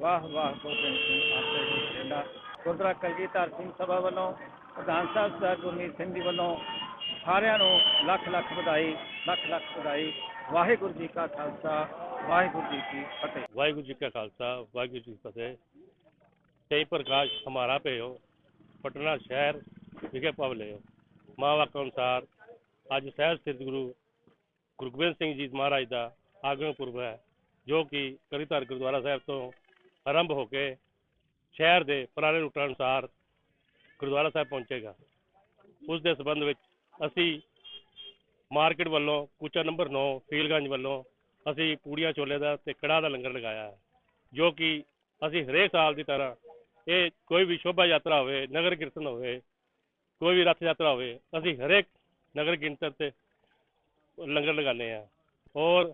ਵਾਹ ਵਾਹ ਗੋਬਿੰਦ ਸਿੰਘ ਗੁਰਦੁਆਰਾ ਕਲਗੀਧਰ ਸਿੰਘ ਸਭਾ ਵੱਲੋਂ, ਪ੍ਰਧਾਨ ਸਾਹਿਬ ਗੁਰਮੀਤ ਸਿੰਘ ਜੀ ਵੱਲੋਂ ਸਾਰਿਆਂ ਨੂੰ ਲੱਖ ਲੱਖ ਵਧਾਈ ਲੱਖ ਲੱਖ ਵਧਾਈ। ਵਾਹਿਗੁਰੂ ਜੀ ਕਾ ਖਾਲਸਾ ਵਾਹਿਗੁਰੂ ਜੀ ਕੀ ਫਤਿਹ वाहिगुरु जी का खालसा वाहिगुरु जी की फतेह कई प्रकाश हमारा पे हो पटना शहर विखे पवले हो ਮਾਂ ਵਾਕ ਅਨੁਸਾਰ ਅੱਜ ਸਹਿਬ ਸ੍ਰੀ ਗੁਰੂ ਗੁਰੂ ਗੋਬਿੰਦ ਸਿੰਘ ਜੀ ਮਹਾਰਾਜ ਦਾ ਆਗਮਨ ਪੁਰਬ ਹੈ ਜੋ ਕਿ ਕਰੀਧਰ ਗੁਰਦੁਆਰਾ ਸਾਹਿਬ ਤੋਂ ਆਰੰਭ ਹੋ ਕੇ ਸ਼ਹਿਰ ਦੇ ਪੁਰਾਣੇ ਰੂਟਾਂ ਅਨੁਸਾਰ ਗੁਰਦੁਆਰਾ ਸਾਹਿਬ ਪਹੁੰਚੇਗਾ ਉਸ ਦੇ ਸੰਬੰਧ ਵਿੱਚ ਅਸੀਂ ਮਾਰਕੀਟ ਵੱਲੋਂ ਕੁਚਾ ਨੰਬਰ 9 ਫੀਲਗੰਜ ਵੱਲੋਂ ਅਸੀਂ ਪੂੜੀਆਂ ਛੋਲੇ ਦਾ ਤੇ ਕੜਾਹ ਦਾ ਲੰਗਰ ਲਗਾਇਆ ਹੈ, ਜੋ ਕਿ ਅਸੀਂ ਹਰੇਕ ਸਾਲ ਦੀ ਤਰ੍ਹਾਂ ਇਹ ਕੋਈ ਵੀ ਸ਼ੋਭਾ ਯਾਤਰਾ ਹੋਵੇ, ਨਗਰ ਕੀਰਤਨ ਹੋਵੇ, ਕੋਈ ਵੀ ਰੱਥ ਯਾਤਰਾ ਹੋਵੇ, ਅਸੀਂ ਹਰੇਕ ਨਗਰ ਕੀਰਤਨ ਤੇ ਲੰਗਰ ਲਗਾਉਂਦੇ ਆ ਔਰ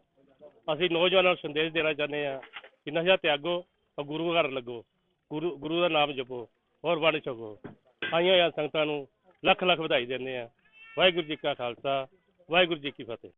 ਅਸੀਂ ਨੌਜਵਾਨਾਂ ਨੂੰ ਸੰਦੇਸ਼ ਦੇਣਾ ਚਾਹੁੰਦੇ ਆ ਕਿ ਨਸ਼ਾ ਤਿਆਗੋ ਔਰ ਗੁਰੂ ਘਰ ਲੱਗੋ, ਗੁਰੂ ਗੁਰੂ ਦਾ ਨਾਮ ਜਪੋ ਔਰ ਵੰਡ ਛਕੋ। ਆਈਆਂ ਹੋਈਆਂ ਸੰਗਤਾਂ ਨੂੰ ਲੱਖ ਲੱਖ ਵਧਾਈ ਦਿੰਦੇ ਆ ਵਾਹਿਗੁਰੂ ਜੀ ਕਾ ਖਾਲਸਾ, ਵਾਹਿਗੁਰੂ ਜੀ ਕੀ ਫਤਿਹ।